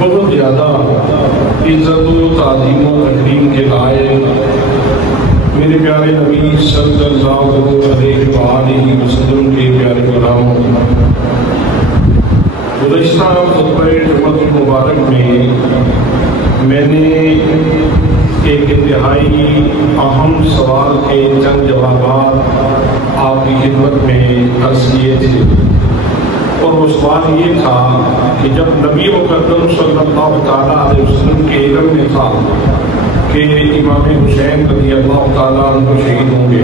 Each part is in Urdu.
بہت زیادہ عزت و تعظیم و تکریم کے لائق میرے پیارے نبی صلی اللہ علیہ وآلہ وسلم کے پیارے غلاموں، گزشتہ خطبہ جمعۃ المبارک میں نے ایک انتہائی اہم سوال کے چند جوابات آپ کی خدمت میں عرض کیے تھے، اور وہ سوال یہ تھا کہ جب نبی مقدم صلی اللہ تعالیٰ علیہ وسلم کے علم میں تھا کہ امام حسین رضی اللہ تعالیٰ عنہ شہید ہوں گے،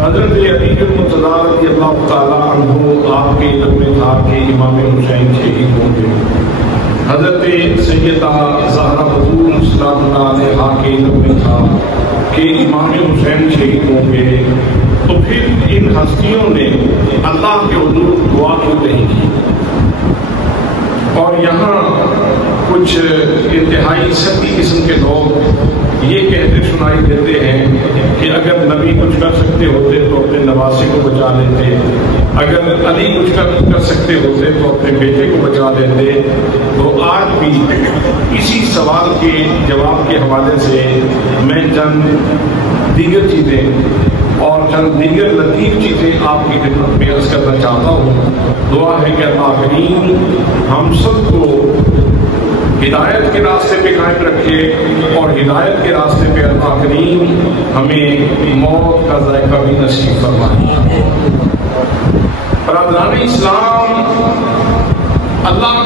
حضرت علی المرتضیٰ رضی اللہ تعالیٰ عنہ آپ کے علم میں تھا کہ امام حسین شہید ہوں گے، حضرت سیدہ زہرا بتول سلام اللہ علیہا کے علم میں تھا کہ امام حسین شہید ہوں گے، تو پھر ان ہستیوں نے اللہ کے حضور دعا کیوں نہیں کی؟ اور یہاں کچھ انتہائی سخی قسم کے لوگ یہ کہتے سنائی دیتے ہیں کہ اگر نبی کچھ کر سکتے ہوتے تو اپنے نواسے کو بچا لیتے، اگر علی کچھ کر سکتے ہوتے تو اپنے بیٹے کو بچا لیتے۔ تو آج بھی اسی سوال کے جواب کے حوالے سے میں چند دیگر چیزیں اور چند دیگر لطیف چیزیں آپ کی خدمت میں عرض کرنا چاہتا ہوں۔ دعا ہے کہ اللہ کریم ہم سب کو ہدایت کے راستے پہ قائم رکھے، اور ہدایت کے راستے پہ اللہ کریم ہمیں موت کا ذائقہ بھی نصیب فرمائے۔ برادران اسلام، اللہ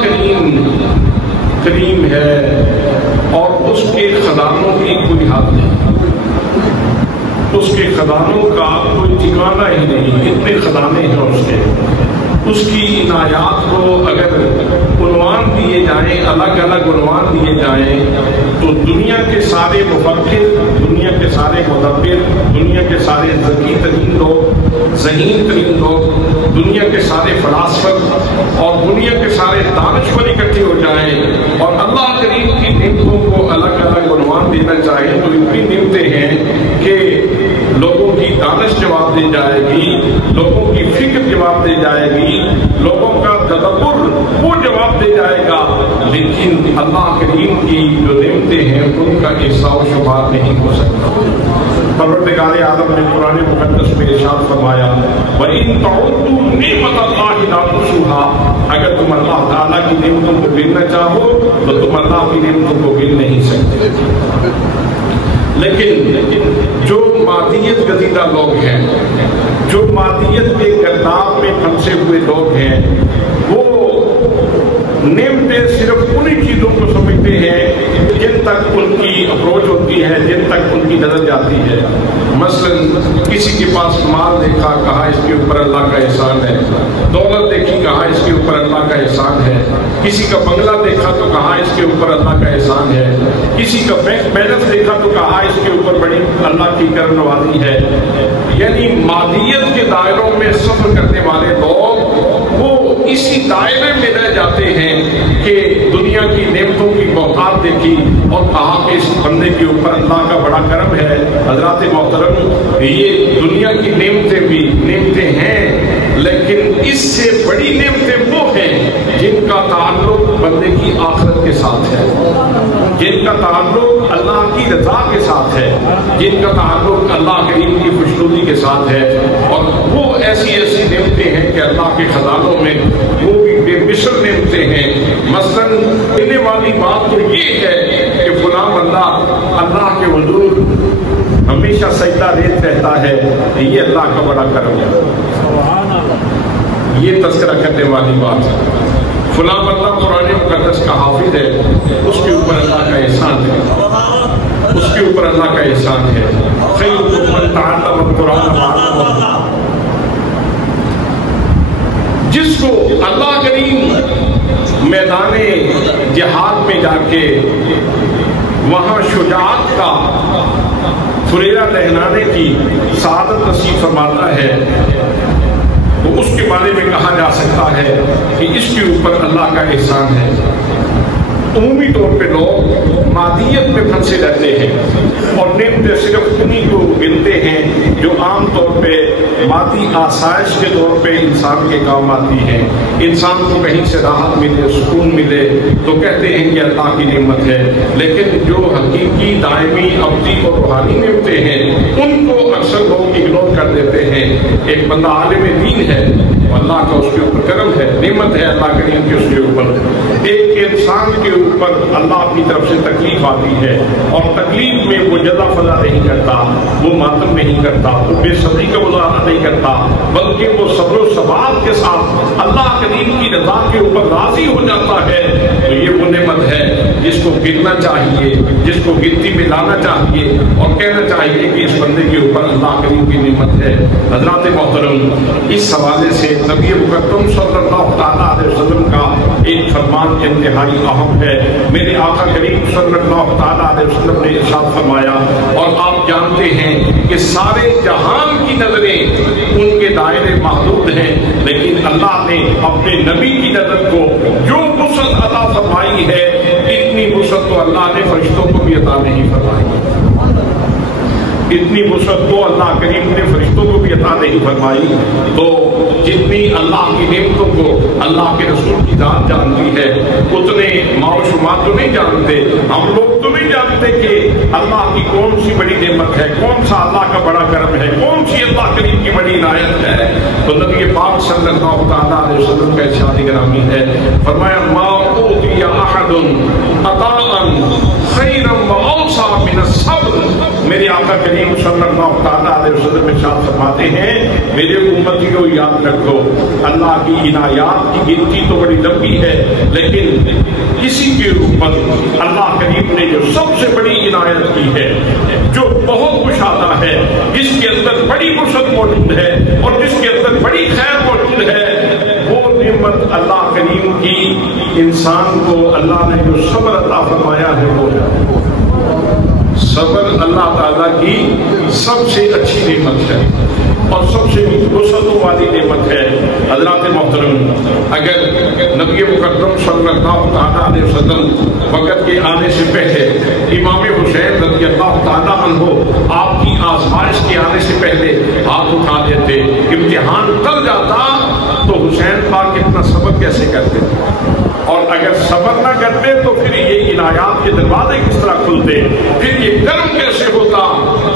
کریم ہے اور اس کے خزانوں کی کوئی حد نہیں، اس کے خزانوں کا کوئی ٹھکانہ ہی نہیں، کتنے خزانے ہیں اس کی عنایات کو اگر عنوان دیے جائیں، الگ الگ عنوان دیے جائیں، تو دنیا کے سارے مفکر، دنیا کے سارے مدبر، دنیا کے سارے ذکی ترین لوگ، ذہین ترین لوگ، دنیا کے سارے فلاسفر اور دنیا کے سارے دانشور اکٹھے ہو جائیں اور اللہ کریم کی نعمتوں کو الگ الگ عنوان دینا چاہیں، تو اتنی نعمتیں ہیں کہ لوگوں کی دانش جواب دی جائے گی، لوگوں کی فکر جواب دی جائے گی، لوگوں کا تدبر وہ جواب دے جائے گا، لیکن اللہ کریم کی جو نعمتیں ہیں ان کا حصہ و شمار نہیں ہو سکتا۔ پروردگار عالم نے قرآن مقدس میں ارشاد فرمایا وَإِن تَعُدُّوا نِعْمَتَ اللَّهِ لَا تُحْصُوهَا، اگر تم اللہ تعالیٰ کی نعمتوں کو گننا چاہو تو تم اللہ کی نعمتوں کو گن نہیں سکتے۔ لیکن جو مادیت گزیدہ لوگ ہیں، جو مادیت کے گرداب میں پھنسے ہوئے لوگ ہیں، وہ نعمتیں صرف انہی چیزوں کو سمجھتے ہیں جن تک ان کی اپروچ ہوتی ہے، جن تک ان کی نظر جاتی ہے۔ مثلا کسی کے پاس مال دیکھا، کہا اس کے اوپر اللہ کا احسان ہے، دولت دیکھی، کہا اس کے اوپر اللہ کا احسان ہے، کسی کا بنگلہ دیکھا تو کہا اس کے اوپر اللہ کا احسان ہے، کسی کا بینک بیلنس دیکھا تو کہا اس کے اوپر بڑی اللہ کی کرم نوازی ہے۔ یعنی مادیت کے دائروں میں سفر کرنے والے لوگ وہ اسی دائرے میں رہ جاتے ہیں کہ دنیا کی نعمتوں کی بہتات دیکھی اور کہا کہ اس بندے کے اوپر اللہ کا بڑا کرم ہے۔ حضرات محترم، یہ دنیا کی نعمتیں بھی نعمتیں ہیں، لیکن اس سے بڑی نعمتیں وہ ہیں جن کا تعلق بندے کی آخرت کے ساتھ ہے، جن کا تعلق اللہ کی رضا کے ساتھ ہے، جن کا تعلق اللہ کریم کی خوشنودی کے ساتھ ہے، اور وہ ایسی ایسی نعمتیں ہیں کہ اللہ کے خزانوں میں وہ بھی بے مثل نعمتیں ہیں۔ مثلا کہنے والی بات تو یہ ہے کہ فلاں بندہ اللہ کے حضور ہمیشہ سجدہ ریت رہتا ہے، یہ اللہ کا بڑا کرم ہے، یہ تذکرہ کرنے والی بات ہے۔ فلاں بندہ قرآن مقدس کا حافظ ہے، اس کے اوپر اللہ کا احسان ہے، اس کے اوپر اللہ کا احسان ہے۔ خیرکم من تعلم القرآن وعلمہ، جس کو اللہ کریم میدان جہاد میں جا کے وہاں شجاعت کا فریرہ لہرانے کی سعادت نصیب فرماتا ہے، تو اس کے بارے میں کہا جا سکتا ہے کہ اس کے اوپر اللہ کا احسان ہے۔ عمومی طور پہ لوگ مادیت میں پھنسے رہتے ہیں اور نعمتیں صرف انہی کو گنتے ہیں جو عام طور پہ مادی آسائش کے طور پہ انسان کے کام آتی ہیں. انسان کو کہیں سے راحت ملے، سکون ملے تو کہتے ہیں کہ اللہ کی نعمت ہے، لیکن جو حقیقی دائمی ابدی اور روحانی نعمتیں ہیں ان کو اکثر لوگ اگنور کر دیتے ہیں. ایک بندہ عالم دین ہے، اللہ کا اس کے اوپر کرم ہے، نعمت ہے اللہ کریم کی اس کے اوپر. ایک انسان کے اوپر اللہ کی طرف سے تکلیف آتی ہے اور تکلیف میں وہ جزا فضا نہیں کرتا، وہ ماتم نہیں کرتا، وہ بے صبری کا مظاہرہ نہیں کرتا، بلکہ وہ صبر و ثبات کے ساتھ اللہ کریم کی رضا کے اوپر راضی ہو جاتا ہے. تو یہ وہ نعمت ہے جس کو گننا چاہیے، جس کو گنتی میں لانا چاہیے اور کہنا چاہیے کہ اس بندے کے اوپر اللہ کریم کی نعمت ہے. حضرات محترم، اس حوالے سے نبی مکرم صلی اللہ تعالیٰ علیہ وسلم کا ایک فرمان انتہائی اہم ہے. میرے آقا کریم صلی اللہ تعالیٰ علیہ وسلم نے ارشاد فرمایا، اور آپ جانتے ہیں کہ سارے جہان کی نظریں ان کے دائرے محدود ہیں، لیکن اللہ نے اپنے نبی کی نظر کو جو وسعت عطا فرمائی ہے اتنی وسعت تو اللہ نے فرشتوں کو بھی عطا نہیں فرمائی. اتنی وسعت تو اللہ کریم نے فرشتوں کو بھی عطا نہیں فرمائی. تو جتنی اللہ کی نعمتوں کو اللہ کے رسول کی ذات جانتی ہے اتنے ماؤ شمار تو نہیں جانتے. ہم لوگ تو نہیں جانتے کہ اللہ کی کون سی بڑی نعمت ہے، کون سا اللہ کا بڑا کرم ہے، کون سی اللہ کریم کی بڑی عنایت ہے. تو نبی پاک صلی اللہ تعالیٰ علیہ وسلم کا ارشاد گرامی ہے، فرمایا ما اوتی احد عطاء خیرا واوسع من الصبر. میرے آقا کریم صلی اللہ تعالیٰ علیہ وسلم ارشاد فرماتے ہیں، میرے امتی کو یاد رکھو، اللہ کی عنایات کی گنتی تو بڑی لمبی ہے، لیکن کسی کے اوپر اللہ کریم نے جو سب سے بڑی عنایت کی ہے، جو بہت کشادہ ہے، جس کے اندر بڑی وسعت موجود ہے اور جس کے اندر بڑی خیر موجود ہے، وہ نعمت اللہ کریم کی انسان کو اللہ نے جو صبر عطا فرمایا ہے وہ ہے. صبر اللہ تعالیٰ کی سب سے اچھی نعمت ہے اور سب سے وسعتوں والی نعمت ہے. حضرات محترم، اگر نبی مکرم صلی اللہ تعالیٰ علیہ وسلم وقت کے آنے سے پہلے امام حسین رضی اللہ تعالیٰ عنہ آپ کی آزمائش کے آنے سے پہلے ہاتھ اٹھا دیتے، امتحان ٹل جاتا تو حسین پاک اتنا صبر کیسے کرتے، اور اگر صبر نہ کرتے تو پھر یہ عنایات کے دروازے کس طرح کھلتے، پھر یہ کرم کیسے ہوتا.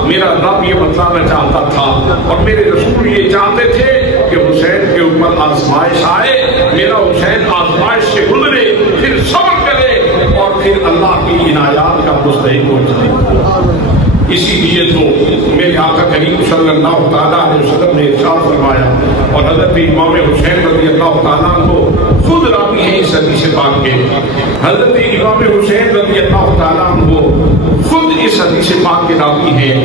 میرا رب یہ بتلانا چاہتا تھا اور میرے رسول یہ چاہتے تھے کہ حسین کے اوپر آزمائش آئے، میرا حسین آزمائش سے گزرے، پھر صبر کرے اور پھر اللہ کی عنایات کا مستحق ہو جائے. اسی لیے تو میرے آقا کریم صلی اللہ تعالیٰ علیہ وسلم نے ارشاد فرمایا، اور حضرت امام حسین رضی اللہ تعالیٰ عنہ خود راوی ہیں اس حدیث پاک کے. حضرت امام حسین رضی اللہ تعالیٰ عنہ خود اس حدیث پاک کے راوی ہیں.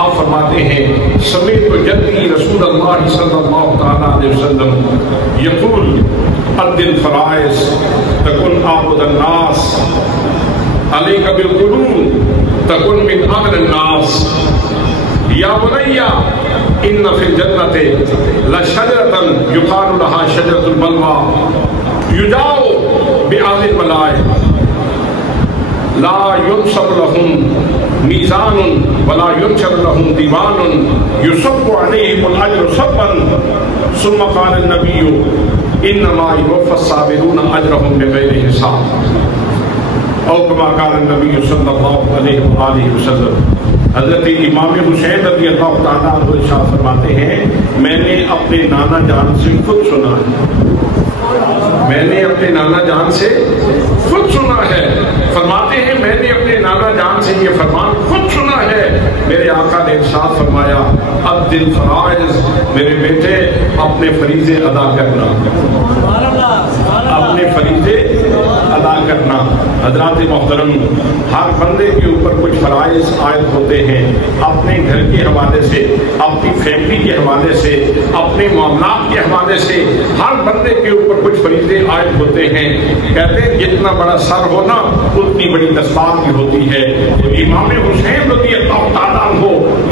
آپ فرماتے ہیں، سمعت جدی رسول اللہ صلی اللہ تعالیٰ علیہ وسلم یقول اد الفرائض تکن اعبد الناس علیک بالقرون تکن من اغنى الناس یا بنی ان فی الجنۃ لشجرۃ یقال لها شجرۃ البلوى یدعو بأهل الملائکہ لا ينصب لهم میزان ولا ينشر لهم دیوان یصب علیہم الاجر صبا. ثم قال النبی انما یوفى الصابرون اجرهم بغیر حساب. او کما قال النبی صلی اللہ علیہ وآلہ وسلم. حضرت امام حسین رضی اللہ تعالیٰ عنہ ارشاد فرماتے ہیں، میں نے اپنے نانا جان سے خود سنا ہے، میں نے اپنے نانا جان سے خود سنا ہے. فرماتے ہیں میں نے اپنے نانا جان سے یہ فرمان خود سنا ہے. میرے آقا نے ارشاد فرمایا، اد الفرائض، میرے بیٹے اپنے فریضے ادا کرنا، اپنے فریضے ادا کرنا. حضرات محترم، ہر بندے کے اوپر کچھ فرائض عائد ہوتے ہیں، اپنے گھر کے حوالے سے، اپنی فیملی کے حوالے سے، اپنے معاملات کے حوالے سے ہر بندے کے اوپر کچھ فریضے عائد ہوتے ہیں. کہتے ہیں جتنا بڑا سر ہونا اتنی بڑی دستار بھی ہوتی ہے. تو امام حسین رضی اللہ تعالیٰ عنہ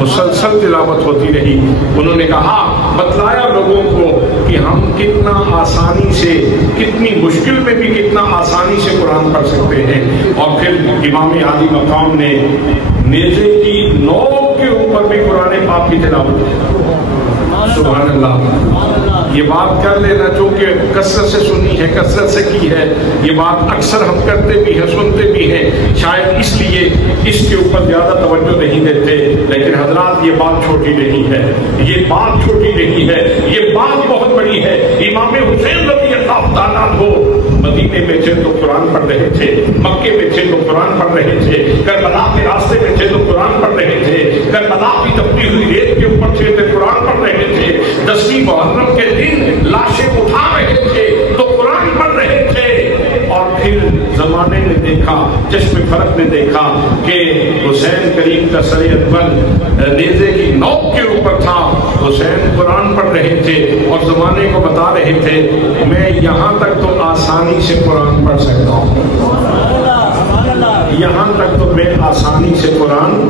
مسلسل تلاوت ہوتی رہی. انہوں نے کہا بتلایا لوگوں کو کہ ہم کتنا آسانی سے, کتنی مشکل میں بھی کتنا آسانی سے قرآن پڑھ سکتے ہیں. اور پھر امام عالی مقام نے نیزے کی نوک کے اوپر بھی قرآن پاک کی تلاوت کی. سبحان اللہ. یہ بات کر لینا چونکہ کثرت سے سنی ہے, کثرت سے کی ہے, یہ بات اکثر ہم کرتے بھی ہیں, سنتے بھی ہیں, شاید اس لیے اس کے اوپر زیادہ توجہ نہیں دیتے. لیکن حضرات یہ بات چھوٹی نہیں ہے, یہ بات چھوٹی نہیں ہے, یہ بات بہت بڑی ہے. امام حسین رضی اللہ تعالیٰ کو مدینے میں تھے تو قرآن پڑھ رہے تھے, مکے میں تھے تو قرآن پڑھ رہے تھے, کربلا کے راستے میں تھے تو قرآن پڑھ رہے تھے, کربلا کی تپتی ہوئی ریت کے اوپر تھے تو قرآن پڑھ رہے تھے, 10ویں محرم کے دن لاشیں اٹھا رہے تھے تو قرآن پڑھ رہے تھے. اور پھر زمانے نے دیکھا, چشم فرق نے دیکھا کہ حسین کریم کا سر انور نیزے کی نوک کے اوپر تھا, حسین قرآن پڑھ رہے تھے اور زمانے کو بتا رہے تھے میں یہاں تک تو آسانی سے قرآن پڑھ سکتا ہوں, یہاں تک تو میں آسانی سے قرآن,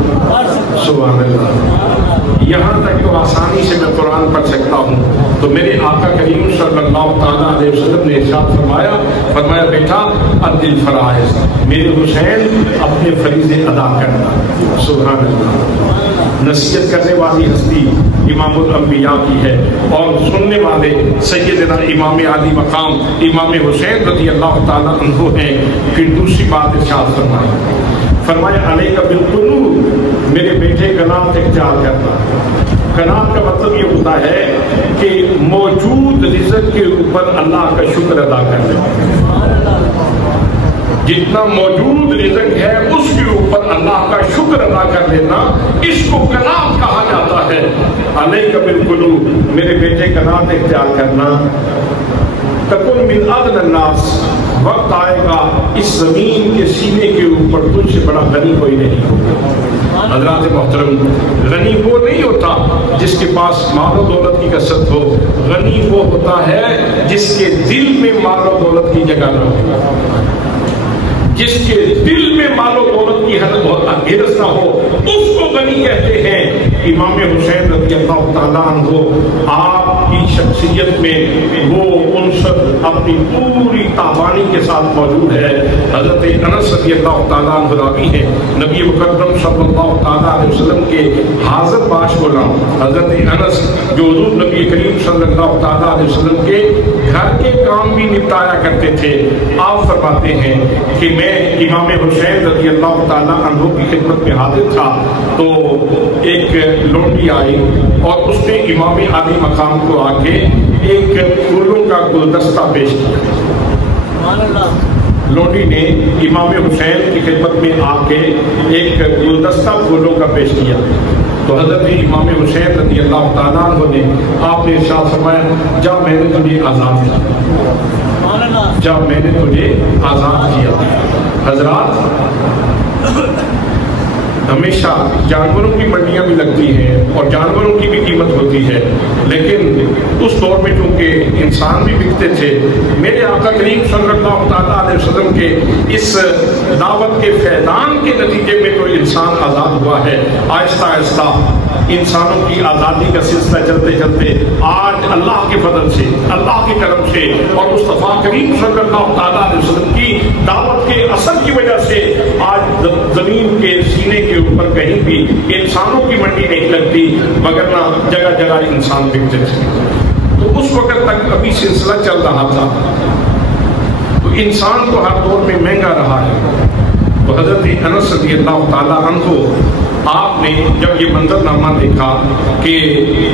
سبحان اللہ, یہاں تک تو آسانی سے میں قرآن پڑھ سکتا ہوں. تو میرے آقا کریم صلی اللہ تعالیٰ علیہ وسلم نے ارشاد فرمایا بیٹا اد الفرائض, میرے حسین اپنے فریضے ادا کرنا. سبحان اللہ. نصیحت کرنے والی ہستی امام الانبیاء کی ہے اور سننے والے سیدنا امام علی مقام امام حسین رضی اللہ تعالیٰ عنہ ہیں. پھر دوسری بات ارشاد فرمایا علیک بالقنوت, میرے بیٹے قناعت اختیار کرنا. قناعت کا مطلب یہ ہوتا ہے کہ موجود رزق کے اوپر اللہ کا شکر ادا کرنا. جتنا موجود رزق ہے اس کے اوپر اللہ کا شکر ادا کر لینا, اس کو قناعت کہا جاتا ہے. علیک بالقنوت, میرے بیٹے قناعت اختیار کرنا. تکن من اغنی الناس, وقت آئے گا اس زمین کے سینے کے اوپر تجھ سے بڑا غنی کوئی نہیں ہوگا. حضرات محترم, غنی وہ نہیں ہوتا جس کے پاس مال و دولت کی کثرت ہو, غنی وہ ہوتا ہے جس کے دل میں مال و دولت کی جگہ نہ ہو, جس کے دل میں مال و دولت کی حرص نہ ہو, اس کو غنی کہتے ہیں. امام حسین رضی اللہ تعالیٰ عنہ آپ کی شخصیت میں وہ عنصر اپنی پوری تابانی کے ساتھ موجود ہے. حضرت انس رضی اللہ تعالیٰ عنہ راوی ہیں, نبی مکرم صلی اللہ تعالیٰ علیہ وسلم کے حاضر باش غلام حضرت انس جو حضور نبی کریم صلی اللہ تعالیٰ علیہ وسلم کے گھر کے کام بھی نپٹایا کرتے تھے. آپ فرماتے ہیں کہ میں امام حسین رضی اللہ تعالیٰ عنہ کی خدمت میں حاضر تھا تو ایک لونڈی آئی اور اس نے امام علی مقام کو آ کے ایک پھولوں کا گلدستہ پیش کیا. لونڈی نے امام حسین کی خدمت میں آ کے ایک گلدستہ پھولوں کا پیش کیا تو حضرت امام حسین رضی اللہ تعالیٰ عنہ نے آپ نے ارشاد فرمایا جب میں نے تجھے آزاد کیا, جب میں نے تجھے آزاد کیا. حضرات ہمیشہ جانوروں کی منڈیاں بھی لگتی ہیں اور جانوروں کی بھی قیمت ہوتی ہے, لیکن اس دور میں چونکہ انسان بھی بکتے تھے. میرے آقا کریم صلی اللہ تعالیٰ علیہ وسلم کے اس دعوت کے فیضان کے نتیجے میں تو انسان آزاد ہوا ہے. آہستہ آہستہ انسانوں کی آزادی کا سلسلہ چلتے چلتے آج اللہ کے فضل سے, اللہ کے کرم سے اور مصطفیٰ کریم صلی اللہ تعالیٰ علیہ وسلم کی دعوت کے اثر کی وجہ سے آج زمین کے سینے کے اوپر کہیں بھی انسانوں کی منڈی نہیں لگتی, وگرنہ جگہ جگہ انسان بکتے تھے. تو اس وقت تک ابھی سلسلہ چل رہا تھا تو انسان تو ہر دور میں مہنگا رہا ہے. تو حضرت انس رضی اللہ تعالیٰ عنہ آپ نے جب یہ منظرنامہ دیکھا کہ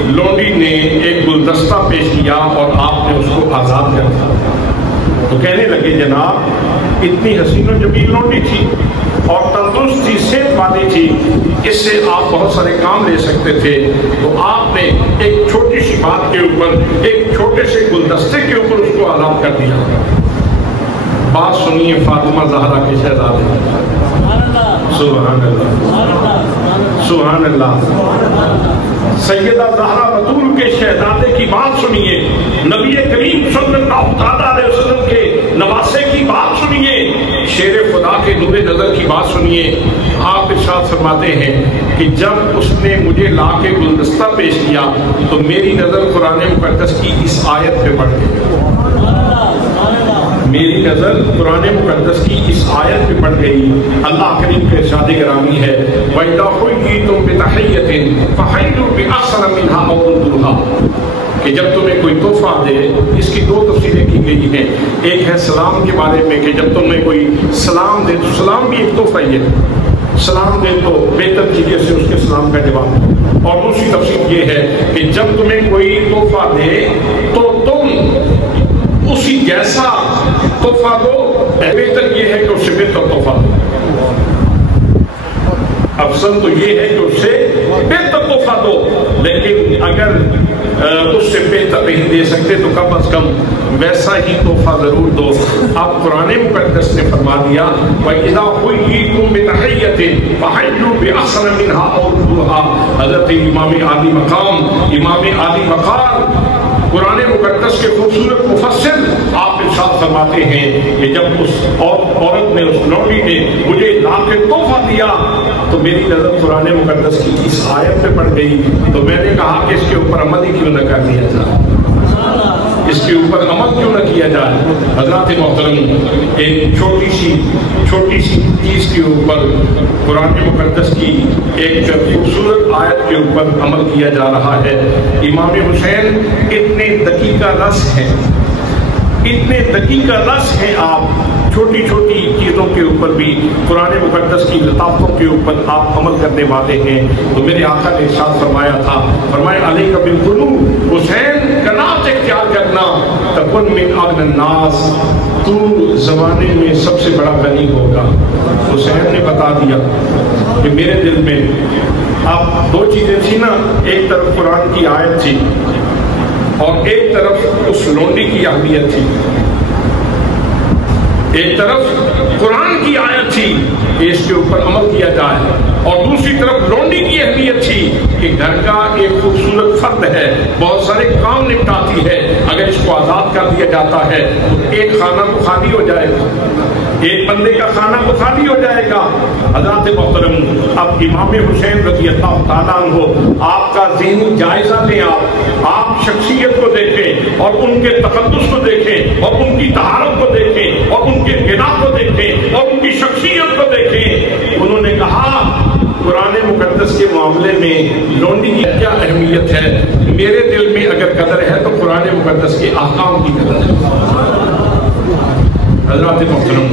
لونڈی نے ایک گلدستہ پیش کیا اور آپ نے اس کو آزاد کر دیا تو کہنے لگے جناب اتنی حسین و جمیل لونڈی تھی اور تندرست تھی, صحت والی تھی, اس سے آپ بہت سارے کام لے سکتے تھے. تو آپ نے ایک چھوٹی سی بات کے اوپر, ایک چھوٹے سے گلدستے کے اوپر اس کو آزاد کر دیا. بات سنیے فاطمہ زہرا کے شہزادے. سبحان اللہ, سبحان اللہ. سیدہ زہرا بطول کے شہزادے کی بات سنیے, نبی کریم صلی اللہ تعالیٰ علیہ وسلم کے نواسے کی بات سنیے, شیر خدا کے نور نظر کی بات سنیے. آپ ارشاد فرماتے ہیں کہ جب اس نے مجھے لا کے گلدستہ پیش کیا تو میری نظر قرآن مقدس کی اس آیت پہ پڑ گئی. میری نظر قرآن مقدس کی اس آیت پہ پڑ گئی. اللہ کریم کے ارشاد گرامی ہے وَإِذَا حُيِّيتُم بِتَحِيَّةٍ فَحَيُّوا بِأَحْسَنَ مِنْهَا أَوْ رُدُّوهَا کہ جب تمہیں کوئی تحفہ دے، اس کی دو تفسیریں کی گئی ہیں. ایک ہے سلام کے بارے میں کہ جب تمہیں کوئی سلام دے تو سلام بھی ایک تحفہ ہی ہے، سلام دے تو بہتر چیزیں سے اس کے سلام کا جواب. اور دوسری تفسیر یہ ہے کہ جب تمہیں کوئی تحفہ دے تو تم اسی جیسا تحفہ دو، بہتر یہ ہے کہ اس سے بہتر تحفہ دو. افضل تو یہ ہے کہ اس سے بہتر تحفہ دو، لیکن اگر اس سے بہتر نہیں دے سکتے تو کم از کم ویسا ہی تحفہ ضرور دو. اب قرآن مقدس نے فرما دیا وَإِذَا حُيِّيتُم بِتَحِيَّةٍ فَحَيُّوا بِأَحْسَنَ مِنْهَا أَوْ رُدُّوهَا. حضرت امام عالی مقام، امام عالی وقار، قرآن مقدس کے خوبصورت مفسر آپ ارشاد فرماتے ہیں کہ جب اس عورت نے، اس لونڈی نے مجھے لا کے تحفہ دیا تو میری نظر قرآن مقدس کی اس آیت پہ پڑ گئی. تو میں نے کہا کہ اس کے اوپر عمل ہی کیوں نہ کر لیا جائے، اس کے اوپر عمل کیوں نہ کیا جائے. حضرات محترم، ایک چھوٹی سی چیز کے اوپر قرآن مقدس کی ایک خوبصورت آیت کے اوپر عمل کیا جا رہا ہے. امام حسین اتنے دقیقہ رس ہیں، اتنے دقیقہ رس ہیں، آپ چھوٹی چھوٹی چیزوں کے اوپر بھی قرآن مقدس کی لطافتوں کے اوپر آپ عمل کرنے والے ہیں. تو میرے آقا نے ارشاد فرمایا تھا، فرمایا علیک بالقلوب، حسین کا نام اختیار کرنا، تکن من اغنی الناس، تو زمانے میں سب سے بڑا غنی ہوگا. حسین نے بتا دیا کہ میرے دل میں اب دو چیزیں تھی نا، ایک طرف قرآن کی آیت تھی اور ایک طرف اس لونڈی کی اہمیت تھی. ایک طرف قرآن کی آیت تھی کہ اس کے اوپر عمل کیا جائے، اور دوسری طرف لونڈی کی اہمیت تھی کہ گھر کا ایک خوبصورت فرد ہے، بہت سارے کام نپٹاتی ہے، اگر اس کو آزاد کر دیا جاتا ہے تو ایک خانہ تو خالی ہو جائے گا، ایک بندے کا خانہ تو خالی ہو جائے گا. حضرات محترم، اب امام حسین رضی اللہ تعالیٰ عنہ، آپ کا ذہنی جائزہ لیں، آپ شخصیت کو دیکھیں اور ان کے تقدس کو دیکھیں اور ان کی طہارت کو دیکھیں اور ان کے غنا کو دیکھیں اور ان کی شخصیت کو دیکھیں. انہوں نے کہا قرآن مقدس کے معاملے میں لونڈی کی کیا اہمیت ہے، میرے دل میں اگر قدر ہے تو قرآن مقدس کے احکام کی قدر ہے. حضرات محترم،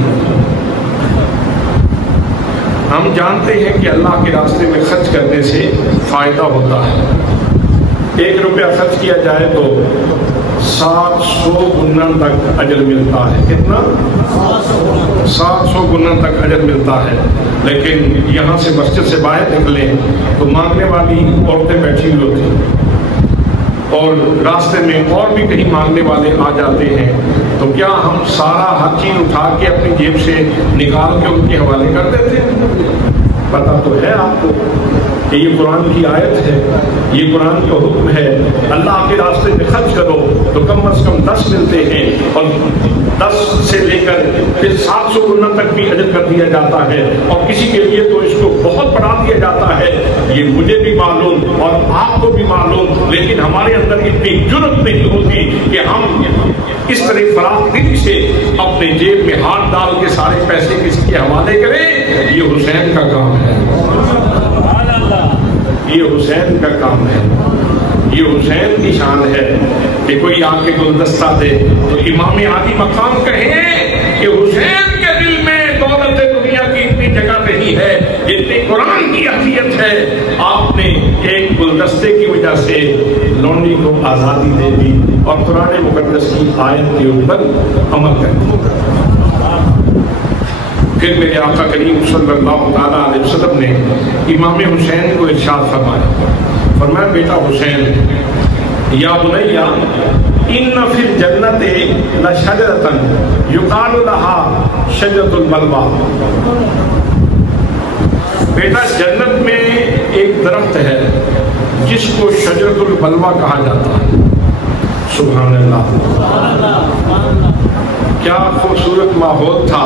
ہم جانتے ہیں کہ اللہ کے راستے میں خرچ کرنے سے فائدہ ہوتا ہے. 1 روپیہ خرچ کیا جائے تو 700 گنا تک اجر ملتا ہے. کتنا؟ 700 گنا تک اجر ملتا ہے. لیکن یہاں سے مسجد سے باہر نکلیں تو مانگنے والی عورتیں بیٹھی ہوئی ہوتی ہیں اور راستے میں اور بھی کہیں مانگنے والے آ جاتے ہیں. تو کیا ہم سارا ہر چیز اٹھا کے اپنی جیب سے نکال کے ان کے حوالے کر دیتے ہیں؟ پتہ تو ہے آپ کو کہ یہ قرآن کی آیت ہے، یہ قرآن کا حکم ہے، اللہ کے راستے میں خرچ کرو تو کم از کم 10 ملتے ہیں، اور 10 سے لے کر پھر 700 گنا تک بھی اجر کر دیا جاتا ہے، اور کسی کے لیے تو اس کو بہت بڑھا دیا جاتا ہے. یہ مجھے بھی معلوم اور آپ کو بھی معلوم، لیکن ہمارے اندر اتنی جرأت نہیں ہوتی کہ ہم اس طرح فراغ دلی سے اپنے جیب میں ہاتھ ڈال کے سارے پیسے کسی کے حوالے کریں. یہ حسین کا کام ہے، یہ حسین کا کام ہے، یہ حسین کی شان ہے کہ کوئی آ کے گلدستہ دے تو امام عالی مقام کہیں کہ حسین کے دل میں دولت دنیا کی اتنی جگہ نہیں ہے جتنی قرآن کی اہمیت ہے. آپ نے ایک گلدستے کی وجہ سے لونڈی کو آزادی دے دی اور قرآن مقدس کی آیت کے اوپر عمل کر دیا. پھر میرے آقا کریم صلی اللہ تعالیٰ علیہ وسلم نے امام حسین کو ارشاد فرمایا، فرمایا بیٹا حسین، یا بنیا ان فی الجنت لشجرۃ یقال لها شجرۃ البلوہ. بیٹا جنت میں ایک درخت ہے جس کو شجرۃ البلوہ کہا جاتا ہے. سبحان اللہ، کیا خوبصورت ماحول تھا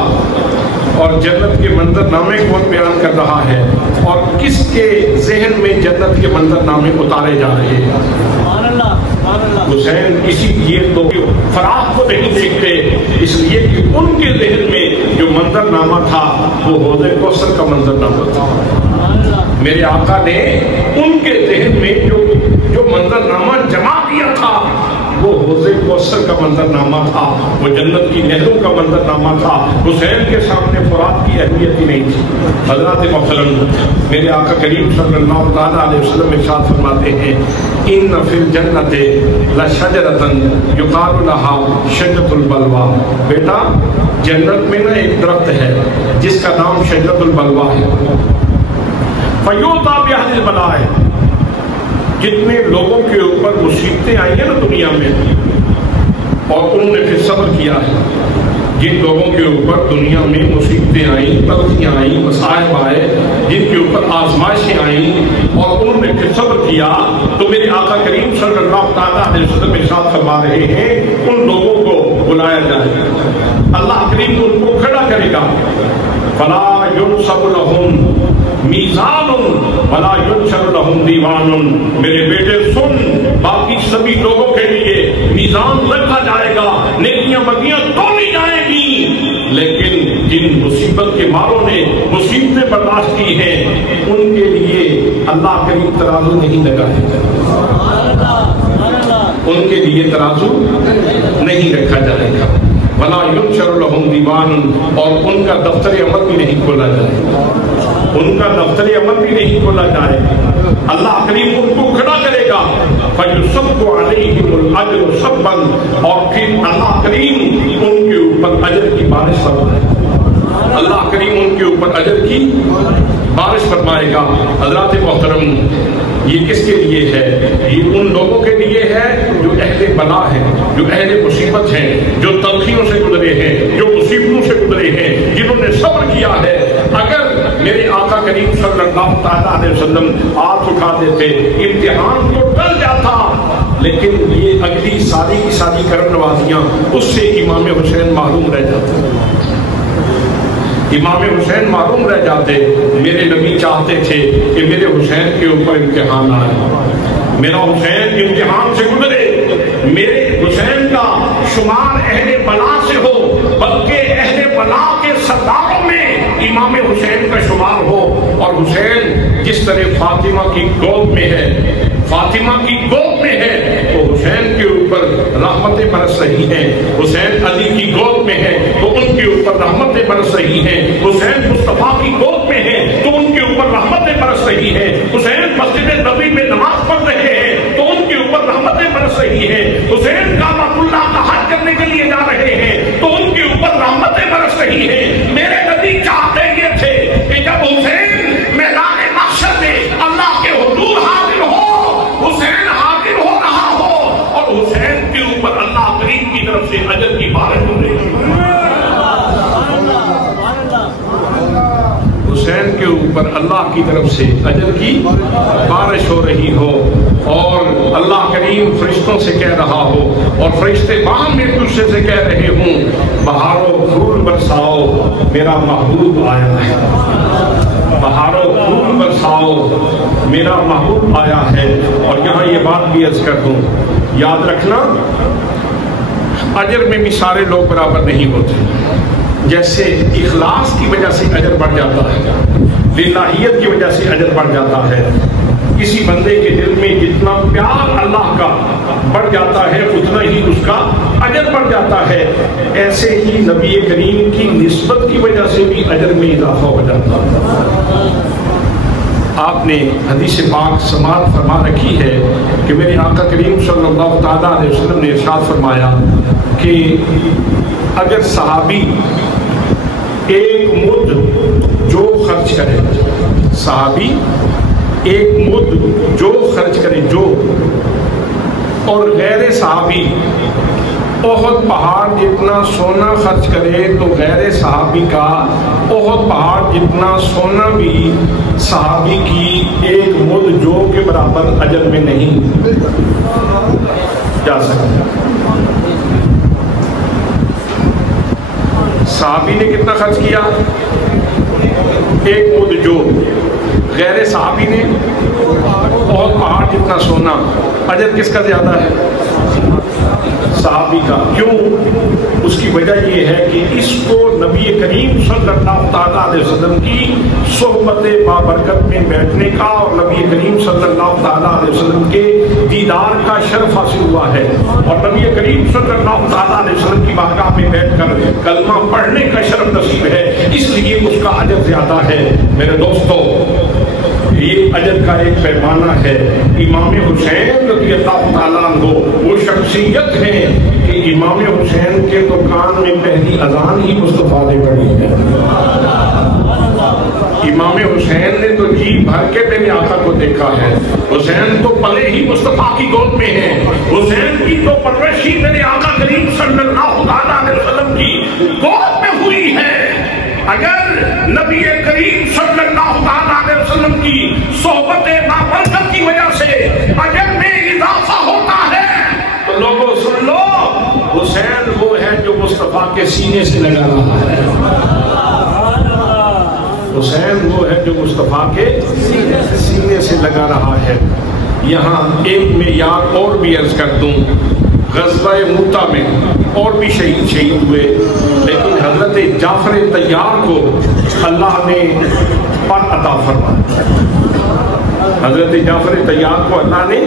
اور جنت کے منظر نامے کون بیان کر رہا ہے اور کس کے ذہن میں جنت کے منظر نامے اتارے جا رہے ہیں؟ حسین کسی یہ تو فراق کو نہیں دیکھتے، اس لیے کہ ان کے ذہن میں جو منظر نامہ تھا وہ حوض کوثر کا منظر نامہ تھا۔ میرے آقا نے ان کے ذہن میں جو منظر نامہ جمع کیا تھا وہ حوض کوثر کا منظر نامہ تھا، وہ جنت کی نہروں کا منظر نامہ تھا۔ حسین کے سامنے فرات کی اہمیت ہی نہیں تھی۔ حضرات محترم، میرے آقا کریم صلی اللہ تعالیٰ علیہ وسلم ارشاد فرماتے ہیں ان فی الجنت لشجرۃ یقال لها شجرۃ البلوہ، بیٹا جنت میں نا ایک درخت ہے جس کا نام شجرۃ البلوہ ہے۔ فیؤتی بأہل البلاء، جتنے لوگوں کے اوپر مصیبتیں آئی ہیں نا دنیا میں اور انہوں نے پھر صبر کیا ہے، جن لوگوں کے اوپر دنیا میں مصیبتیں آئیں، تلخیاں آئیں، مصائب آئے، جن کے اوپر آزمائشیں آئیں اور انہوں نے پھر صبر کیا، تو میرے آقا کریم صلی اللہ تعالیٰ علیہ وسلم ارشاد فرما رہے ہیں ان لوگوں کو بلایا جائے گا، اللہ کریم ان کو کھڑا کرے گا۔ فلا ينصب لهم میزان ولا ينشر لهم دیوان، میرے بیٹے سن، باقی سبھی لوگوں کے لیے میزان رکھا جائے گا، نیکیاں بدیاں تولی جائیں گی، لیکن جن مصیبت کے ماروں نے مصیبتیں برداشت کی ہیں ان کے لیے اللہ کریم ترازو نہیں لگائے گا، ان کے لیے ترازو نہیں رکھا جائے گا۔ ولا ينشر لهم دیوان، اور ان کا دفتر عمل بھی نہیں کھولا جائے گا، ان کا دفتر عمل بھی نہیں کھولا جائے گا۔ اللہ کریم ان کو کھڑا کرے گا، فَيُصَبُّ عَلَيْهِمُ الْأَجْرُ صَبًّا، اور پھر اللہ کریم ان کے اوپر اجر کی بارش فرمائے گا، اللہ کریم ان کے اوپر اجر کی بارش فرمائے گا۔ حضرات محترم، یہ کس کے لیے ہے؟ یہ ان لوگوں کے لیے ہے جو اہل بلا ہیں، جو اہل مصیبت ہیں، جو تلخیوں سے گزرے ہیں، جو مصیبتوں سے گزرے ہیں، جنہوں نے صبر کیا ہے۔ اگر میرے آقا کریم صلی اللہ تعالیٰ علیہ وسلم ہاتھ اٹھا دیتے امتحان تو ٹل جاتا، لیکن یہ اگلی ساری کی ساری کرم نوازیاں اس سے امام حسین محروم رہ جاتے، امام حسین محروم رہ جاتے۔ میرے نبی چاہتے تھے کہ میرے حسین کے اوپر امتحان آئے، میرا حسین امتحان سے گزرے، میرے حسین کا شمار اہل بلا سے ہو، بلکہ اہل بلا کے سرداروں میں امام حسین کا شمار ہو۔ اور حسین جس طرح فاطمہ کی گود میں ہے، فاطمہ کی گود میں ہے تو حسین کے اوپر رحمتیں برس رہی ہیں، حسین علی کی گود میں ہے تو ان کے اوپر رحمتیں برس رہی ہیں، حسین مصطفیٰ کی گود میں ہے تو ان کے اوپر رحمتیں برس رہی ہیں، حسین مسجد نبوی میں نماز پڑھ رہے ہیں تو ان کے اوپر رحمتیں برس رہی ہیں، حسین کعبۃ اللہ کا حج کرنے کے لیے جا رہے ہیں تو ان کے اوپر رحمتیں برس رہی ہیں۔ میرے نبی چاہتے یہ تھے کہ جب حسین میدان محشر میں اللہ کے حضور حاضر ہو، حسین حاضر ہو رہا ہو اور حسین کے اوپر اللہ کریم کی طرف سے اجر کی بارش ہو رہی ہے، حسین کے اوپر اللہ کی طرف سے اجر کی بارش ہو رہی ہو اور اللہ کریم فرشتوں سے کہہ رہا ہو اور فرشتے باہم ایک دوسرے سے کہہ رہے ہوں بہاروں پھول برساؤ میرا محبوب آیا ہے، بہاروں پھول برساؤ میرا محبوب آیا ہے۔ اور یہاں یہ بات بھی عرض کر دوں، یاد رکھنا اجر میں بھی سارے لوگ برابر نہیں ہوتے، جیسے اخلاص کی وجہ سے اجر بڑھ جاتا ہے، للہیت کی وجہ سے اجر بڑھ جاتا ہے، کسی بندے کے دل میں جتنا پیار اللہ کا بڑھ جاتا ہے اتنا ہی اس کا اجر بڑھ جاتا ہے، ایسے ہی نبی کریم کی نسبت کی وجہ سے بھی اجر میں اضافہ ہو جاتا ہے۔ آپ نے حدیث پاک سماعت فرما رکھی ہے کہ میرے آقا کریم صلی اللہ تعالیٰ علیہ وسلم نے ارشاد فرمایا کہ اگر صحابی ایک مد جو خرچ کرے، صحابی ایک مد جو خرچ کرے جو، اور غیر صحابی احد پہاڑ جتنا سونا خرچ کرے تو غیر صحابی کا احد پہاڑ جتنا سونا بھی صحابی کی ایک مد جو کے برابر اجر میں نہیں جا سکتا۔ صحابی نے کتنا خرچ کیا؟ ایک مد جو غیر صحابی نے اور پہاڑ جتنا سونا، اجر کس کا زیادہ ہے؟ صحابی کا۔ کیوں؟ اس کی وجہ یہ ہے کہ اس کو نبی کریم صلی اللہ تعالیٰ علیہ وسلم کی صحبت بابرکت میں بیٹھنے کا اور نبی کریم صلی اللہ تعالیٰ علیہ وسلم کے دیدار کا شرف حاصل ہوا ہے، اور نبی کریم صلی اللہ تعالیٰ علیہ وسلم کی بارگاہ میں بیٹھ کر کلمہ پڑھنے کا شرف نصیب ہے، اس لیے اس کا اجر زیادہ ہے۔ میرے دوستو، یہ اجر کا ایک پیمانہ ہے۔ امام حسین رضی اللہ تعالیٰ عنہ وہ شخصیت ہے کہ امام حسین کے تو کان میں پہلی اذان ہی مصطفیٰ نے پڑھی ہے۔ امام حسین نے تو جی بھر کے میرے آقا کو دیکھا ہے۔ حسین تو پلے ہی مصطفیٰ کی گود میں ہے۔ حسین کی تو پرورش ہی میرے آقا کریم صلی اللہ تعالیٰ علیہ وسلم کی گود میں ہوئی ہے۔ اگر نبی کریم صلی اللہ تعالیٰ علیہ وسلم کی صحبت بابرکت کی وجہ سے اجر میں اضافہ ہوتا ہے تو لوگوں سن لو، حسین وہ ہے جو مصطفیٰ کے سینے سے لگا رہا ہے۔ حسین وہ ہے جو مصطفیٰ کے سینے سے لگا رہا ہے۔ یہاں ایک معیار اور بھی عرض کر دوں، غزوہ موتا میں اور بھی شہید ہوئے، لیکن حضرت جعفر طیار کو اللہ نے پر عطا فرمایا۔ حضرت جعفر طیار کو اللہ نے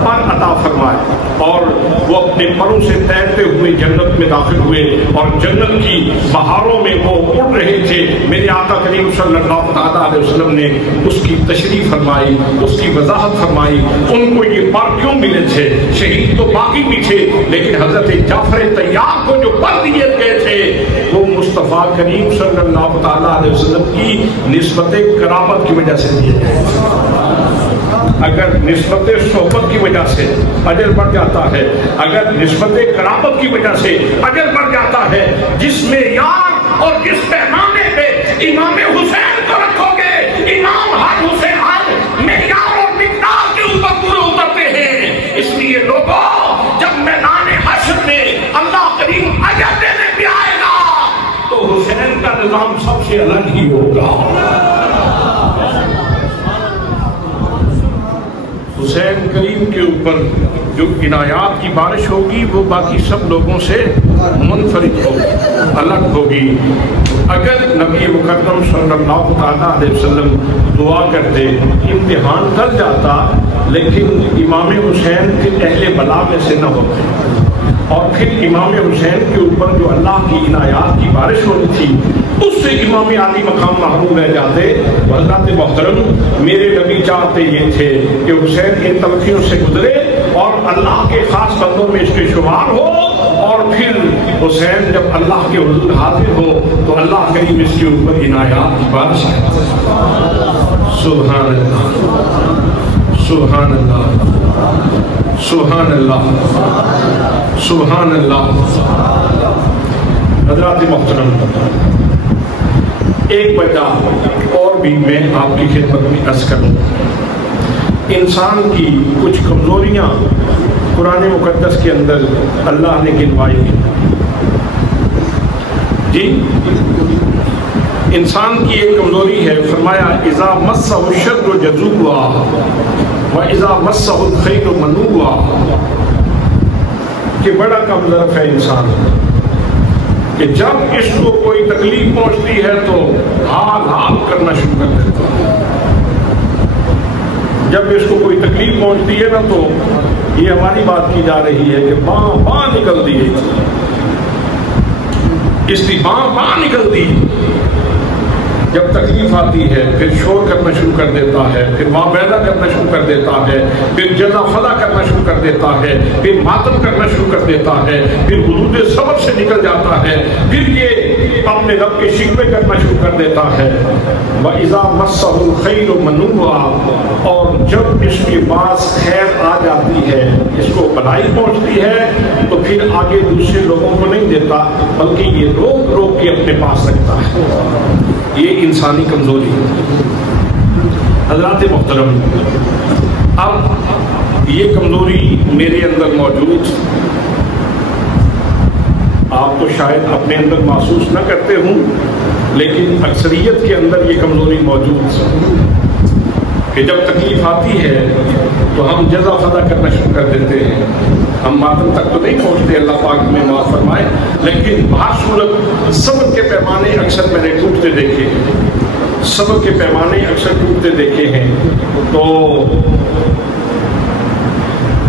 پر عطا فرمایا اور وہ اپنے پروں سے تیرتے ہوئے جنت میں داخل ہوئے، اور جنت کی بہاروں میں وہ اڑ رہے تھے۔ میرے آقا کریم صلی اللہ تعالیٰ علیہ وسلم نے اس کی تشریح فرمائی، اس کی وضاحت فرمائی۔ ان کو یہ پر کیوں ملے تھے؟ شہید تو باقی بھی تھے، لیکن حضرت جعفر طیار کو جو پر دیے گئے تھے وہ مصطفیٰ کریم صلی اللہ تعالیٰ علیہ وسلم کی نسبت قرابت کی وجہ سے دیے گئے۔ اگر نسبت صحبت کی وجہ سے اجر بڑھ جاتا ہے، اگر نسبت قرابت کی وجہ سے اجر بڑھ جاتا ہے، جس میں یار اور جس پیمانے پہ امام حسین کو رکھو گے، امام ہر حسین ہر معیار اور مقدار کے اوپر پورے اترتے ہیں۔ اس لیے لوگوں، جب میدان حشر میں اللہ کریم اجر دینے پہ آئے گا تو حسین کا نظام سب سے الگ ہی ہوگا۔ حسین کریم کے اوپر جو عنایات کی بارش ہوگی وہ باقی سب لوگوں سے منفرد ہوگی، الگ ہوگی۔ اگر نبی مکرم صلی اللہ تعالیٰ علیہ وسلم دعا کرتے، امتحان ٹل جاتا، لیکن امام حسین کے اہل بلا میں سے نہ ہوتے، اور پھر امام حسین کے اوپر جو اللہ کی عنایات کی بارش ہونی تھی اس سے امام عالی مقام محروم رہ جاتے۔ حضرت محترم، میرے نبی چاہتے یہ تھے کہ حسین ان تلخیوں سے گزرے اور اللہ کے خاص بندوں میں اس کے شمار ہو، اور پھر حسین جب اللہ کے حضور حاضر ہو تو اللہ کریم اس کے اوپر عنایات کی بارش ہے۔ سبحان اللہ، سبحان اللہ، سبحان اللہ، سبحان اللہ۔ حضرات محترم، ایک وجہ اور بھی میں آپ کی خدمت میں عرض کروں۔ انسان کی کچھ کمزوریاں قرآن مقدس کے اندر اللہ نے گنوائی ہیں۔ جی، انسان کی ایک کمزوری ہے، فرمایا اذا مسہ الشر جزوعا واذا مسہ الخیر منوعا، کہ بڑا کم ظرف ہے انسان کہ جب اس کو کوئی تکلیف پہنچتی ہے تو ہال ہال کرنا شروع کر دیتا ہے۔ جب اس کو کوئی تکلیف پہنچتی ہے نا تو یہ ہماری بات کی جا رہی ہے کہ باں باں نکلتی ہے، اس کی باں نکلتی ہے۔ جب تکلیف آتی ہے پھر شور کرنا شروع کر دیتا ہے، پھر مابیدہ کرنا شروع کر دیتا ہے، پھر جزا فضا کرنا شروع کر دیتا ہے، پھر ماتم کرنا شروع کر دیتا ہے، پھر حدود صبر سے نکل جاتا ہے، پھر یہ اپنے رب کے شکوے کرنا شروع کر دیتا ہے۔ وَإِذَا مَسَّهُ الْخَيْرُ مَنُوعًا، اور جب اس کے پاس خیر آ جاتی ہے، اس کو بھلائی پہنچتی ہے تو پھر آگے دوسرے لوگوں کو نہیں دیتا، بلکہ یہ روک روک کے اپنے پاس رکھتا ہے۔ یہ انسانی کمزوری ہے۔ حضرات محترم، اب یہ کمزوری میرے اندر موجود، آپ تو شاید اپنے اندر محسوس نہ کرتے ہوں، لیکن اکثریت کے اندر یہ کمزوری موجود ہے کہ جب تکلیف آتی ہے تو ہم جزا فضا کرنا شروع کر دیتے ہیں. ہم ماتم تک تو نہیں پہنچتے، اللہ پاک میں معاف فرمائے، لیکن بہر صورت صبر کے پیمانے اکثر میں نے ٹوٹتے دیکھے، صبر کے پیمانے اکثر ٹوٹتے دیکھے ہیں. تو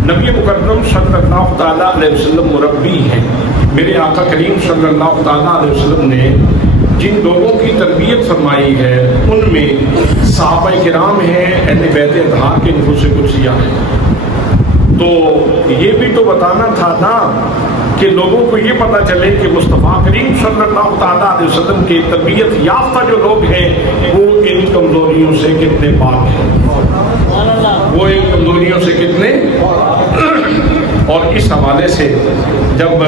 نبی مکرم صلی اللہ تعالیٰ علیہ وسلم مربی ہیں. میرے آقا کریم صلی اللہ تعالیٰ علیہ وسلم نے جن لوگوں کی تربیت فرمائی ہے ان میں صحابہ کرام ہیں، اہل بیت اطہار کے نفوس قدسیہ ہیں. تو یہ بھی تو بتانا تھا نا کہ لوگوں کو یہ پتہ چلے کہ مصطفیٰ کریم صلی اللہ تعالیٰ علیہ وسلم کے تربیت یافتہ جو لوگ ہیں وہ ان کمزوریوں سے کتنے پاک ہیں، وہ ان کمزوریوں سے کتنے. اور اس حوالے سے جب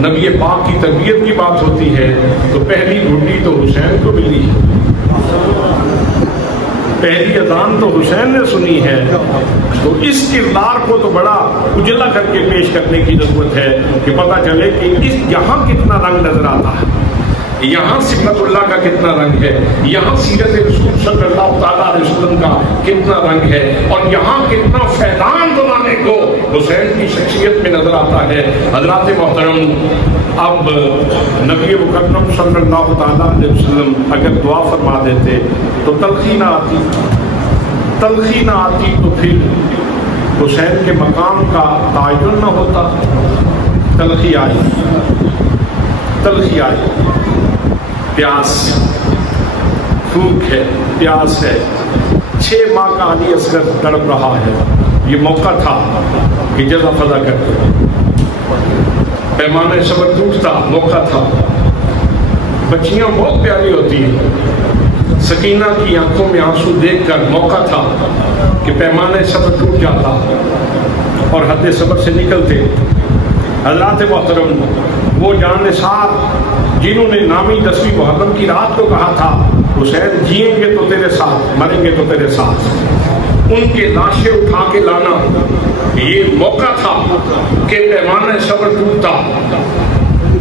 نبی پاک کی تربیت کی بات ہوتی ہے تو پہلی گھٹی تو حسین کو ملی ہے، پہلی اذان تو حسین نے سنی ہے. تو اس کردار کو تو بڑا اجلا کر کے پیش کرنے کی ضرورت ہے کہ پتہ چلے کہ یہاں کتنا رنگ نظر آتا ہے، یہاں صفت اللہ کا کتنا رنگ ہے، یہاں سیرت رسول صلی اللہ تعالیٰ علیہ وسلم کا کتنا رنگ ہے، اور یہاں کتنا فیضان زمانے کو حسین کی شخصیت میں نظر آتا ہے. حضرات محترم، اب نبی مکرم صلی اللہ تعالیٰ علیہ وسلم اگر دعا فرما دیتے تو تلخی نہ آتی، تلخی نہ آتی تو پھر حسین کے مقام کا تعین نہ ہوتا. تلخی آئی، تلخی آئی، پیاس، بھوک ہے، پیاس ہے، 6 ماہ کا علی اصغر تڑپ رہا ہے. یہ موقع تھا کہ جزا فضا کرتے، پیمانے صبر ٹوٹتا، موقع تھا. بچیاں بہت پیاری ہوتی ہیں، سکینہ کی آنکھوں میں آنسو دیکھ کر موقع تھا کہ پیمانے صبر ٹوٹ جاتا اور حد صبر سے نکلتے. حضرات محترم، وہ جان نثار جنہوں نے نامی 10ویں محرم کی رات کو کہا تھا حسین جئیں گے تو تیرے ساتھ، مریں گے تو تیرے ساتھ، ان کے لاشیں اٹھا کے لانا یہ موقع تھا کہ پیمانہ صبر ٹوٹتا.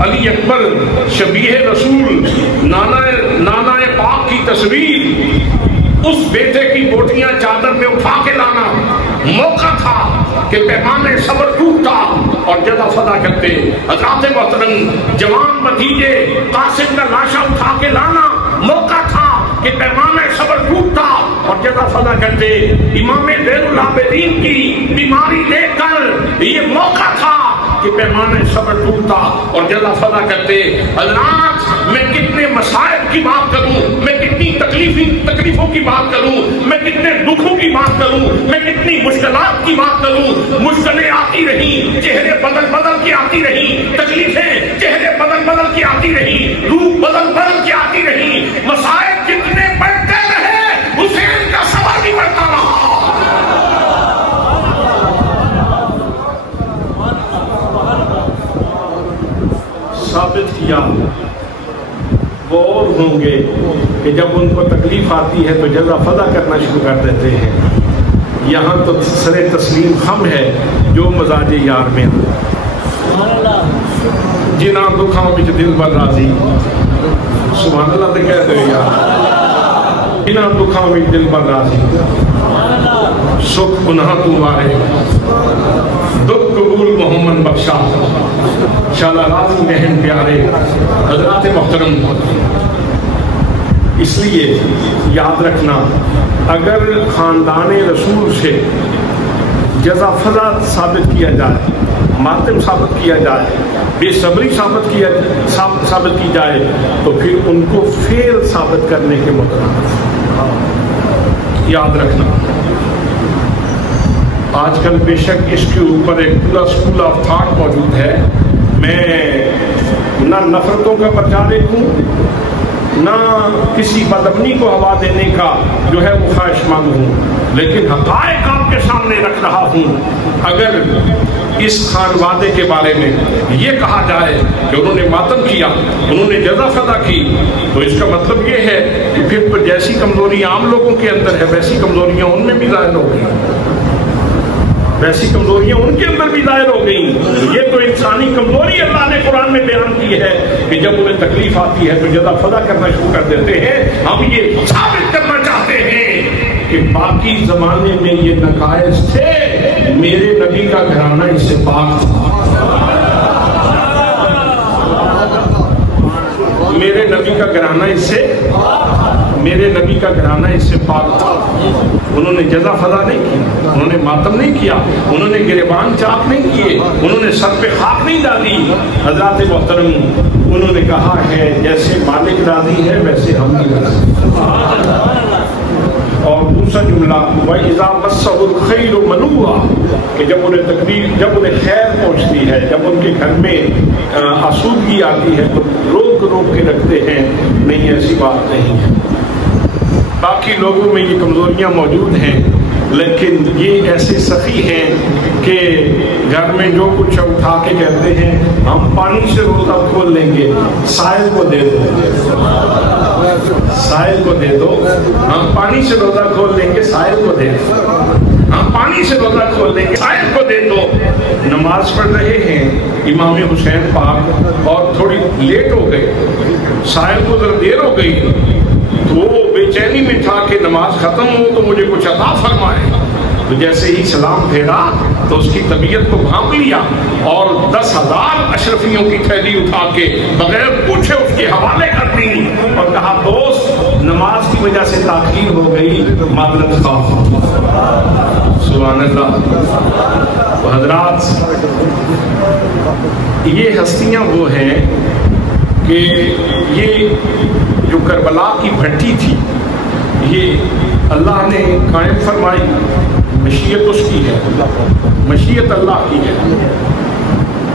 علی اکبر شبیہ رسول، نانا پاک کی تصویر، اس بیٹے کی بوٹیاں چادر میں اٹھا کے لانا موقع تھا کہ پیمانے صبر ٹوٹتا اور جزا فضا کرتے. حضرات محترم، جوان بھتیجے قاسم کا لاشا اٹھا کے لانا موقع تھا کہ پیمانے صبر ٹوٹتا اور جزا فضا کرتے. امام زین العابدین کی بیماری دیکھ کر یہ موقع تھا کہ پیمانے صبر ٹوٹتا اور جزا فضا کرتے. حضرات، میں کتنے مصائب کی بات کروں، میں کتنی تکلیفوں کی بات کروں، میں کتنے دکھوں کی بات کروں، میں کتنی مشکلات کی بات کروں. مشکلیں آتی رہی، چہرے بدل بدل کے آتی رہی، تکلیفیں چہرے بدل بدل کے آتی رہی، روح بدل بدل کے آتی رہی. مصائب جتنے بڑھتے رہے حسین کا صبر بھی بڑھتا رہا. ثابت کیا وہ اور ہوں گے کہ جب ان کو تکلیف آتی ہے تو جزا فضا کرنا شروع کر دیتے ہیں. یہاں تو سر تسلیم ہم ہے جو مزاج یار میں جنا دکھاں بچ دل بر راضی. سبحان اللہ تو کہتے ہیں یار، جنا دکھاں بچ دل بر راضی، سکھ گناہ تمہارے دکھ قبول محمد بخشا، شالا راضی بہن پیارے. حضرات محترم، اس لیے یاد رکھنا، اگر خاندان رسول سے جزا فضا ثابت کیا جائے، ماتم ثابت کیا جائے، بے صبری ثابت کی جائے تو پھر ان کو فیل ثابت کرنے کے مطابق یاد رکھنا. آج کل بے شک اس کے اوپر ایک پورا اسکول آف تھاٹ موجود ہے. میں نہ نفرتوں کا پرچار ہوں، نہ کسی بدامنی کو ہوا دینے کا جو ہے وہ خواہش مند ہوں، لیکن حقائق آپ کے سامنے رکھ رہا ہوں. اگر اس خانوادے کے بارے میں یہ کہا جائے کہ انہوں نے ماتم کیا، انہوں نے جزا فضا کی، تو اس کا مطلب یہ ہے کہ پھر تو جیسی کمزوری عام لوگوں کے اندر ہے ویسی کمزوریاں ان میں بھی ظاہر ہو گئی، ویسی کمزوریاں ان کے اندر بھی ظاہر ہو گئیں. یہ تو انسانی کمزوری اللہ نے قرآن میں بیان کی ہے کہ جب انہیں تکلیف آتی ہے تو جزا فضا کرنا شروع کر دیتے ہیں. ہم یہ ثابت کرنا چاہتے ہیں کہ باقی زمانے میں یہ نقائص تھے، میرے نبی کا گھرانہ اس سے پاک تھا. میرے نبی کا گھرانہ اس سے پاک تھا. انہوں نے جزا فضا نہیں کی، انہوں نے ماتم نہیں کیا، انہوں نے گریبان چاک نہیں کیے، انہوں نے سر پہ خاک نہیں ڈالی. حضرات محترم، انہوں نے کہا ہے جیسے مالک راضی ہے ویسے ہم بھی راضی. اور دوسرا جملہ وَإِذَا مَسَّهُ الْخَيْرُ مَنُوعًا، کہ جب انہیں خیر پہنچتی ہے، جب ان کے گھر میں آسودگی آتی ہے تو روک کے رکھتے ہیں. نہیں، ایسی بات نہیں ہے. باقی لوگوں میں یہ کمزوریاں موجود ہیں، لیکن یہ ایسے سخی ہیں کہ گھر میں جو کچھ اٹھا کے کہتے ہیں ہم پانی سے روزہ کھول لیں گے، سائل کو دے دو، ہم پانی سے روزہ کھول لیں گے، سائل کو دے دو، ہم پانی سے روزہ کھول لیں گے، سائل کو دے دو. نماز پڑھ رہے ہیں امام حسین پاک اور تھوڑی لیٹ ہو گئے، سائل کو ذرا دیر ہو گئی تو وہ بے چینی میں تھا کہ نماز ختم ہو تو مجھے کچھ عطا فرمائے. تو جیسے ہی سلام پھیرا تو اس کی طبیعت کو بھانپ لیا اور 10,000 اشرفیوں کی تھیلی اٹھا کے بغیر پوچھے اس کے حوالے کر دی اور کہا دوست نماز کی وجہ سے تاخیر ہو گئی، معذرت خواہ. سبحان اللہ. حضرات، یہ ہستیاں وہ ہیں کہ یہ جو کربلا کی بھٹی تھی یہ اللہ نے قائم فرمائی. مشیت اس کی ہے، مشیت اللہ کی ہے،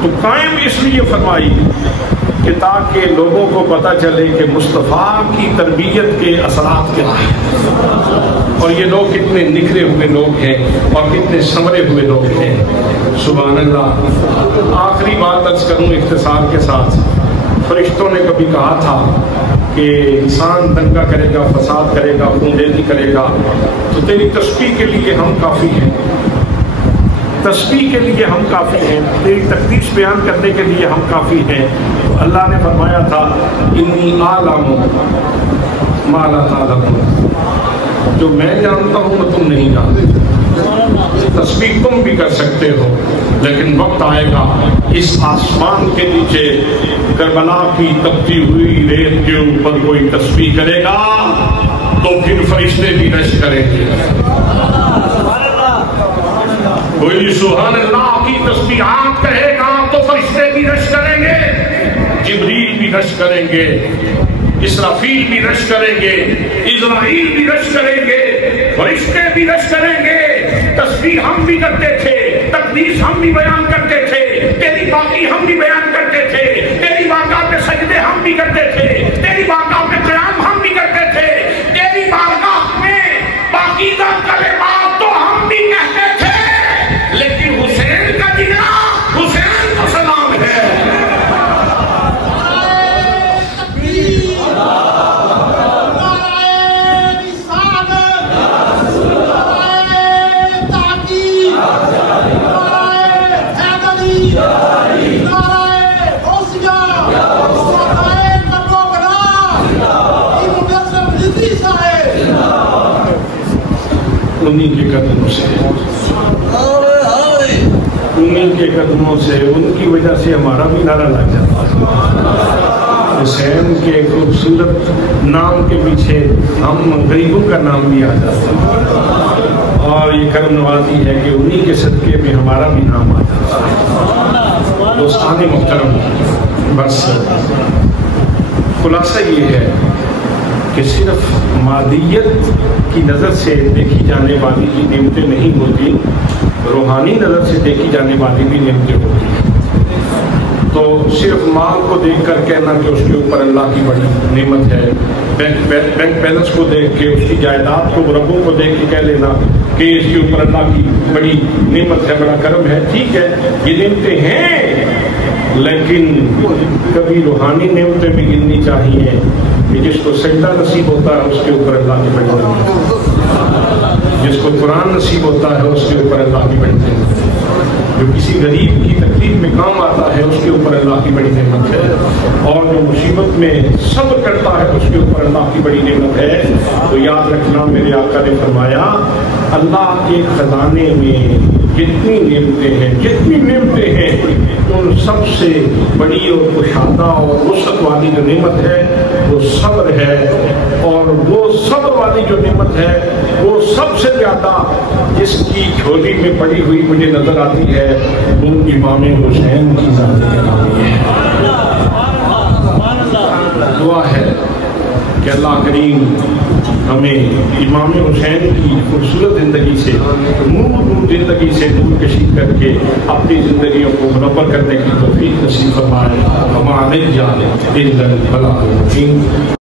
تو قائم اس لیے فرمائی کہ تاکہ لوگوں کو پتہ چلے کہ مصطفیٰ کی تربیت کے اثرات کیا ہیں اور یہ لوگ کتنے نکھرے ہوئے لوگ ہیں اور کتنے سنورے ہوئے لوگ ہیں. سبحان اللہ. آخری بات عرض کروں اختصار کے ساتھ. فرشتوں نے کبھی کہا تھا کہ انسان دنگا کرے گا، فساد کرے گا، خونریزی کرے گا تو تیری تسبیح کے لیے ہم کافی ہیں، تسبیح کے لیے ہم کافی ہیں، تیری تقدیس بیان کرنے کے لیے ہم کافی ہیں. اللہ نے فرمایا تھا انی اعلم ما لا تعلمون، جو میں جانتا ہوں وہ تم نہیں جانتے. تسبیح تم بھی کر سکتے ہو، لیکن وقت آئے گا اس آسمان کے نیچے کربلا کی تپتی ہوئی ریت کے اوپر کوئی تسبیح کرے گا تو پھر فرشتے بھی رش کریں گے. کوئی سبحان اللہ کی تسبیحات کہے گا تو فرشتے بھی رش کریں گے، جبریل بھی رش کریں گے، اسرافیل بھی رش کریں گے، اسرائیل بھی رش کریں گے، فرشتے بھی رش کریں گے. تسبیح ہم بھی کرتے تھے، تقدیس ہم بھی بیان کرتے تھے، تیری باقی ہم بھی بیان کرتے تھے، تیری بارگاہ پہ سجدے ہم بھی کرتے تھے، تیری بارگاہ پہ قیام ہم بھی کرتے تھے، تیری بارگاہ میں پاکیزہ کلمات تو ہم بھی کہتے تھے. لیکن حسین کا جگرا حسین کو سلام ہے. انہیں کے قدموں سے، انہیں کے قدموں سے، ان کی وجہ سے ہمارا بھی نعرہ لگ جاتا ہے. حسین کے خوبصورت نام کے پیچھے ہم غریبوں کا نام بھی آ جاتا ہے اور یہ کرم نوازی ہے کہ انہیں کے صدقے میں ہمارا بھی نام آ جاتا ہے. دوستان محترم، بس خلاصہ یہ ہے کہ صرف مادیت کی نظر سے دیکھی جانے والی ہی نعمتیں نہیں ہوتی، روحانی نظر سے دیکھی جانے والی بھی نعمتیں ہوتی ہیں. تو صرف مال کو دیکھ کر کہنا کہ اس کے اوپر اللہ کی بڑی نعمت ہے، بینک بیلنس کو دیکھ کے، اس کی جائیداد کو، ربوں کو دیکھ کے کہہ لینا کہ اس کے اوپر اللہ کی بڑی نعمت ہے، بڑا کرم ہے. ٹھیک ہے، یہ نعمتیں ہیں، لیکن کبھی روحانی نعمتیں بھی گننی چاہیے کہ جس کو سجدہ نصیب ہوتا ہے اس کے اوپر اللہ کی بڑی نعمت ہے، جس کو قرآن نصیب ہوتا ہے اس کے اوپر اللہ کی بڑی نعمت ہے. جو کسی غریب کی تکلیف میں کام آتا ہے اس کے اوپر اللہ کی بڑی نعمت ہے، اور جو مصیبت میں صبر کرتا ہے اس کے اوپر اللہ کی بڑی نعمت ہے۔ تو یاد رکھنا، میرے آقا نے فرمایا اللہ کے خزانے میں جتنی نعمتیں ہیں ان سب سے بڑی اور کشادہ اور وسعت والی جو نعمت ہے وہ صبر ہے، اور وہ صبر والی جو نعمت ہے وہ سب سے زیادہ جس کی جھولی میں پڑی ہوئی مجھے نظر آتی ہے وہ امام حسین کی ذات گرامی ہے۔ دعا ہے کہ اللہ کریم ہمیں امام حسین کی خوبصورت زندگی سے زندگی سے دور کشی کر کے اپنی زندگیوں کو منور کرنے کی توفیق نصیب فرمائے۔ ہمارے جان